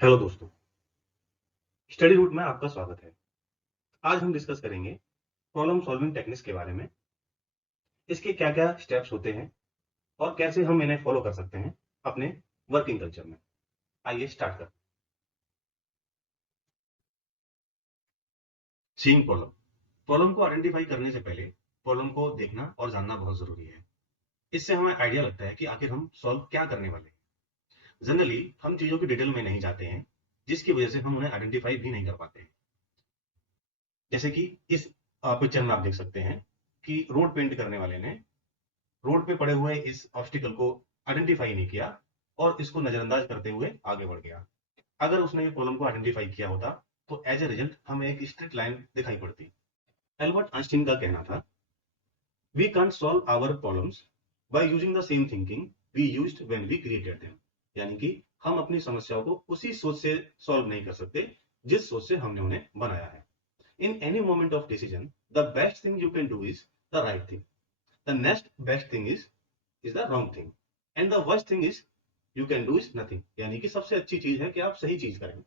Hello दोस्तों, study root में आपका स्वागत है। आज हम डिस्कस करेंगे प्रॉब्लम सॉल्विंग टेक्निक्स के बारे में। इसके क्या-क्या स्टेप्स होते हैं और कैसे हम इन्हें फॉलो कर सकते हैं अपने वर्किंग कल्चर में। आइए स्टार्ट करते हैं। Seeing problem. प्रॉब्लम को आइडेंटिफाई करने से पहले प्रॉब्लम को देखना और जानना बहुत जरूरी है। इससे हमें आइडिया लगता है कि आखिर हम सॉल्व क्या करने वाले हैं। जनरली हम चीजों की डिटेल में नहीं जाते हैं, जिसकी वजह से हम उन्हें आइडेंटिफाई भी नहीं कर पाते हैं। जैसे कि इस पिक्चर में आप देख सकते हैं कि रोड पेंट करने वाले ने रोड पे पड़े हुए इस ऑब्स्टिकल को आइडेंटिफाई नहीं किया और इसको नजरअंदाज करते हुए आगे बढ़ गया। अगर उसने ये प्रॉब्लम को आइडेंटिफाई किया होता तो एज ए रिजल्ट हमें एक स्ट्रेट लाइन दिखाई पड़ती। एल्बर्ट आइंस्टीन का कहना था, we can't solve our problems by using the same thinking we used when we created them. यानी कि हम अपनी समस्याओं को उसी सोच से सॉल्व नहीं कर सकते जिस सोच से हमने उन्हें बनाया है। In any moment of decision the best thing you can do is the right thing, the next best thing is the wrong thing and the worst thing is you can do is nothing. यानी कि सबसे अच्छी चीज है कि आप सही चीज करें,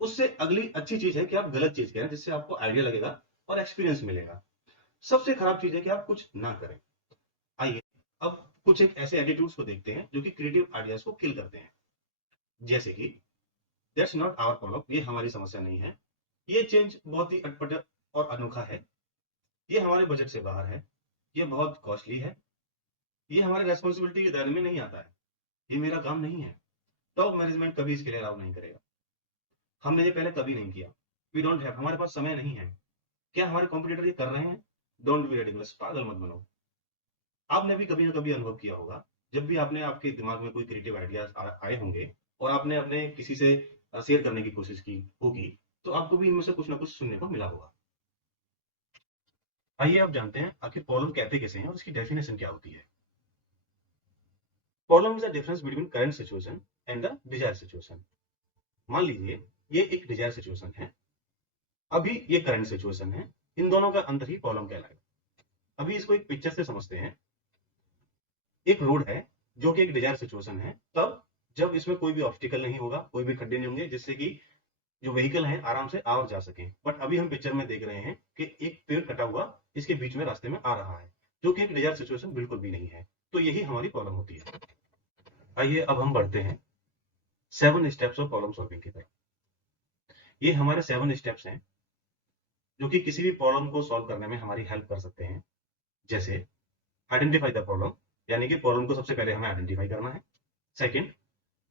उससे अगली अच्छी चीज है कि आप गलत चीज करें जिससे आपको आइडिया लगेगा और एक्सपीरियंस मिलेगा। सबसे खराब चीज है कि आप कुछ ना करें। आइए अब कुछ एक ऐसे एटीट्यूड्स को देखते हैं जो कि क्रिएटिव आइडियाज को किल करते हैं। जैसे कि दैट्स नॉट आवर प्रॉब्लम, ये हमारी समस्या नहीं है। ये चेंज बहुत ही अटपट और अनोखा है। ये हमारे बजट से बाहर है। ये बहुत कॉस्टली है। ये हमारे रेस्पॉन्सिबिलिटी के दायरे में नहीं आता है। ये मेरा काम नहीं है। टॉप मैनेजमेंट कभी इसके लिए अलाउ नहीं करेगा। हमने ये पहले कभी नहीं किया। वी डोंट हैव, हमारे पास समय नहीं है। क्या हमारे कॉम्पिटिटर ये कर रहे हैं? डोंट बी रेडिकुलस, पागल मत बनो। आपने भी कभी ना कभी अनुभव किया होगा, जब भी आपने आपके दिमाग में कोई क्रिएटिव आइडियाज आए होंगे और आपने अपने किसी से शेयर करने की कोशिश की होगी, तो आपको भी इनमें से कुछ ना कुछ सुनने को मिला होगा। आइए अब जानते हैं आखिर प्रॉब्लम कहते कैसे हैं और इसकी डेफिनेशन क्या होती है। Problem is the difference between current situation and the desire situation. मान लीजिए ये एक डिजायर सिचुएशन है, अभी ये करंट सिचुएशन है। इन दोनों का अंतर ही प्रॉब्लम कहलाएगा। अभी इसको एक पिक्चर से समझते हैं। एक रोड है जो कि एक डिजायर सिचुएशन है तब जब इसमें कोई भी ऑब्स्टिकल नहीं होगा, कोई भी खड्डे नहीं होंगे जिससे कि जो व्हीकल है आराम से आ और जा सके। बट अभी हम पिक्चर में देख रहे हैं कि एक पेड़ कटा हुआ इसके बीच में रास्ते में आ रहा है, जो कि एक डिजायर सिचुएशन बिल्कुल भी नहीं है। तो यही हमारी प्रॉब्लम होती है। आइए अब हम बढ़ते हैं 7 स्टेप्स ऑफ प्रॉब्लम सॉल्विंग की तरफ। ये हमारे 7 स्टेप्स हैं जो कि किसी भी प्रॉब्लम को सॉल्व करने में हमारी हेल्प कर सकते हैं। जैसे आइडेंटिफाई द प्रॉब्लम, यानी कि प्रॉब्लम को सबसे पहले हमें आइडेंटिफाई करना है। सेकंड,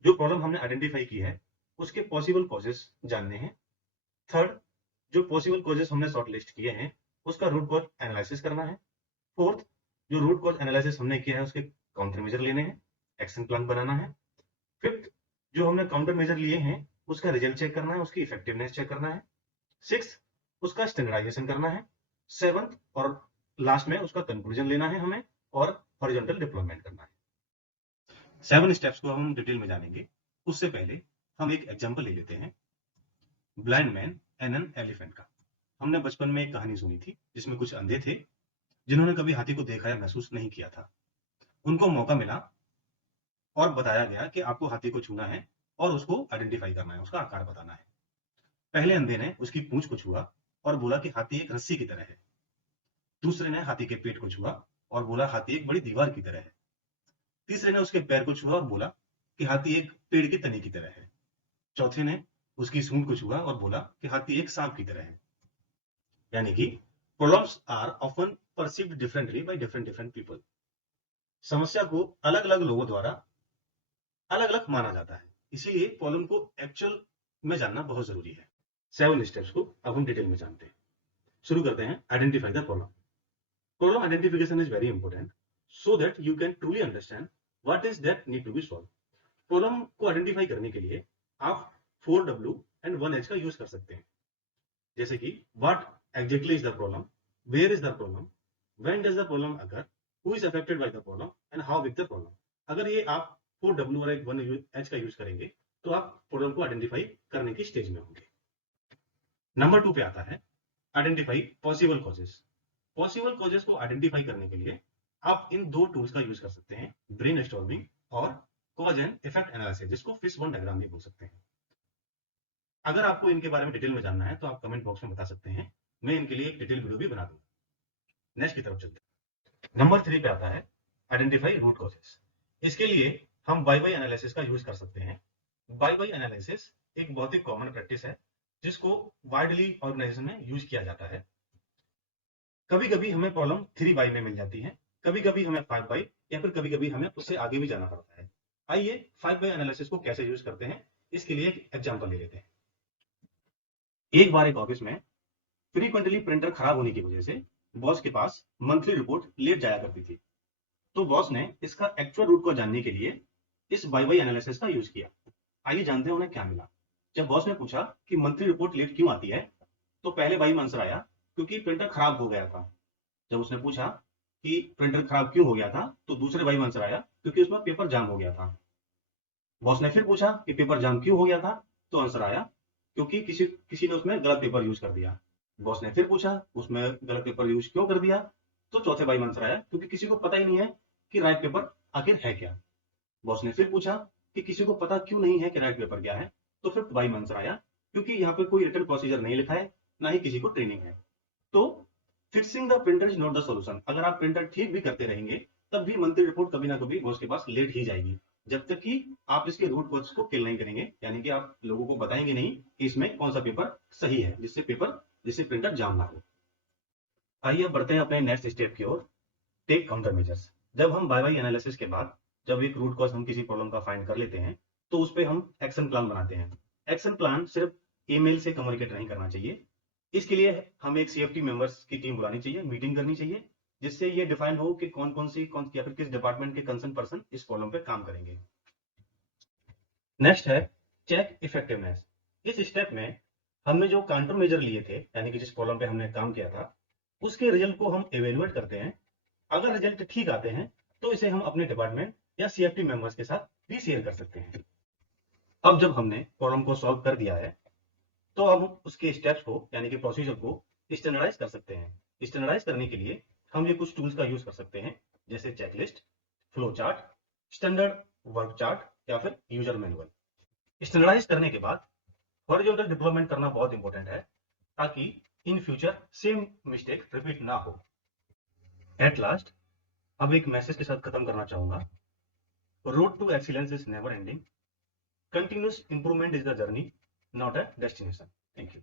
जो प्रॉब्लम हमने आइडेंटिफाई की है उसके पॉसिबल कॉजेस जानने हैं। थर्ड, जो पॉसिबल कॉजेस हमने शॉर्ट लिस्ट किए हैं उसका रूट कॉज एनालिसिस करना है। फोर्थ, जो रूट कॉज एनालिसिस हमने किया है उसके काउंटर मेजर लेने हैं, एक्शन प्लान बनाना है। फिफ्थ, जो हमने काउंटर मेजर लिए हैं उसका रिजल्ट चेक करना है, उसकी इफेक्टिवनेस चेक करना है। सिक्स, उसका स्टैंडर्डाइजेशन करना है। सेवंथ और लास्ट में उसका कंक्लूजन लेना है हमें और हॉरिजॉन्टल डिप्लॉयमेंट करना है। 7 स्टेप्स को हम डिटेल में जानेंगे। उससे पहले हम एक एग्जांपल ले लेते हैं, blind man and an elephant का। हमने बचपन में एक कहानी सुनी थी जिसमें कुछ अंधे थे जिन्होंने कभी हाथी को देखा या महसूस नहीं किया था। उनको मौका मिला और बताया गया कि आपको हाथी को छूना है और उसको आइडेंटिफाई करना है, उसका आकार बताना है। पहले अंधे ने उसकी पूंछ को छुआ और बोला कि हाथी एक रस्सी की तरह है। दूसरे ने हाथी के पेट को छुआ और बोला हाथी एक बड़ी दीवार की तरह है। तीसरे ने उसके पैर को छुआ और बोला कि हाथी एक पेड़ की तनी की तरह है। चौथे ने उसकी सूंड को छुआ और बोला कि हाथी एक सांप की तरह है। यानी कि problems are often perceived differently by different different people. समस्या को अलग अलग लोगों द्वारा अलग अलग माना जाता है, इसीलिए प्रॉब्लम को एक्चुअल में जानना बहुत जरूरी है। 7 स्टेप्स को अब हम डिटेल में जानते हैं। शुरू करते हैं identify the problem. Problem identification is very important so that you can truly understand what is that need to be solve. Problem को आइडेंटिफाई करने के लिए आप 4W एंड 1H का यूज कर सकते हैं। जैसे कि what exactly is the problem, where is the problem, when does the problem occur, who is affected by the problem and how big the problem. अगर ये आप 4W और 1H का यूज करेंगे तो आप प्रॉब्लम को आइडेंटिफाई करने की स्टेज में होंगे। नंबर 2 पे आता है identify possible causes. Possible causes को आइडेंटिफाई करने के लिए आप इन दो टूल्स का यूज कर सकते हैं, ब्रेन स्टॉर्मिंग और कॉज एंड इफेक्ट एनालिसिस, जिसको फिश बोन डायग्राम भी बोल सकते हैं। अगर आपको इनके बारे में डिटेल में जानना है तो आप कमेंट बॉक्स में बता सकते हैं, मैं इनके लिए एक डिटेल वीडियो भी बना दूंगा। नेक्स्ट की तरफ चलते हैं। नंबर 3 पे आता है आइडेंटिफाई रूट कॉजेस। इसके लिए हम बाई बाई एनालिसिस का यूज कर सकते हैं। बाई बाई एनालिसिस एक बहुत ही कॉमन प्रैक्टिस है जिसको वाइडली ऑर्गेनाइजेशन में यूज किया जाता है। कभी कभी हमें प्रॉब्लम 3 बाई में मिल जाती है, कभी कभी हमें 5 बाई, या फिर कभी कभी हमें उससे आगे भी जाना पड़ता है। आइए 5 बाई एनालिसिस को कैसे यूज करते हैं इसके लिए एक एग्जांपल ले लेते हैं। एक बार एक ऑफिस में फ्रीक्वेंटली प्रिंटर खराब होने की वजह से बॉस के पास मंथली रिपोर्ट लेट जाया करती थी। तो बॉस ने इसका एक्चुअल रूट को जानने के लिए इस बाई बाई एनालिसिस का यूज किया। आइए जानते हैं उन्हें क्या मिला। जब बॉस ने पूछा कि मंथली रिपोर्ट लेट क्यों आती है, तो पहले बाई में आंसर आया क्योंकि प्रिंटर खराब हो गया था। जब उसने पूछा कि प्रिंटर खराब क्यों हो गया था, तो दूसरे बाई में आंसर आया क्योंकि उसमें पेपर जाम हो गया था। बॉस ने फिर पूछा कि पेपर जाम क्यों हो गया था, तो आंसर आया क्योंकि किसी किसी ने उसमें गलत पेपर यूज कर दिया। बॉस ने फिर पूछा उसमें गलत पेपर यूज क्यों कर दिया, तो चौथे बाई में आंसर आया क्योंकि किसी को पता ही नहीं है कि राइट पेपर आखिर है क्या। बॉस ने फिर पूछा कि किसी को पता क्यों नहीं है कि राइट पेपर क्या है, तो फिफ्थ बाई में आंसर आया क्योंकि यहाँ पे कोई रिटर्न प्रोसीजर नहीं लिखा है, ना ही किसी को ट्रेनिंग है। तो fixing the printer is not the solution. अगर आप प्रिंटर ठीक भी करते रहेंगे तब भी मंथली रिपोर्ट कभी ना कभी बॉस के पास लेट ही जाएगी, जब तक कि आप इसके रूट कॉज को किल नहीं करेंगे, यानी कि आप लोगों को बताएंगे नहीं कि इसमें कौन सा पेपर सही है जिससे प्रिंटर जाम ना हो। आइए अब बढ़ते हैं अपने नेक्स्ट स्टेप की ओर, टेक काउंटर मेजर्स। जब हम बाय बाय एनालिसिस के बाद जब एक रूट कॉज हम किसी प्रॉब्लम का फाइंड कर लेते हैं, तो उस पर हम एक्शन प्लान बनाते हैं। एक्शन प्लान सिर्फ ईमेल से कम्युनिकेट नहीं करना चाहिए। इसके लिए हमें एक सीएफटी मेंबर्स की टीम बुलानी चाहिए, मीटिंग करनी चाहिए, जिससे ये डिफाइन हो कि कौन या फिर किस डिपार्टमेंट के कंसर्न पर्सन इस प्रॉब्लम पे काम करेंगे। नेक्स्ट है चेक इफेक्टिवनेस। इस स्टेप में हमने जो काउंटर मेजर लिए थे, यानी कि जिस प्रॉब्लम पे हमने काम किया था, उसके रिजल्ट को हम एवेलुएट करते हैं। अगर रिजल्ट ठीक आते हैं तो इसे हम अपने डिपार्टमेंट या सीएफटी मेंबर्स के साथ भी शेयर कर सकते हैं। अब जब हमने प्रॉब्लम को सॉल्व कर दिया है, तो हम उसके स्टेप्स को यानी कि प्रोसीजर को स्टैंडर्डाइज कर सकते हैं। स्टैंडर्डाइज करने के लिए हम ये कुछ टूल्स का यूज कर सकते हैं, जैसे checklist, flow chart, standard work chart या फिर यूजर मैनुअल। स्टैंडर्डाइज करने के बाद हॉरिजॉन्टल डिप्लॉयमेंट करना बहुत इंपॉर्टेंट है, ताकि in future same mistake repeat ना हो। एट लास्ट अब एक मैसेज के साथ खत्म करना चाहूंगा। Road to excellence is never ending, continuous improvement is the journey, not a destination. Thank you.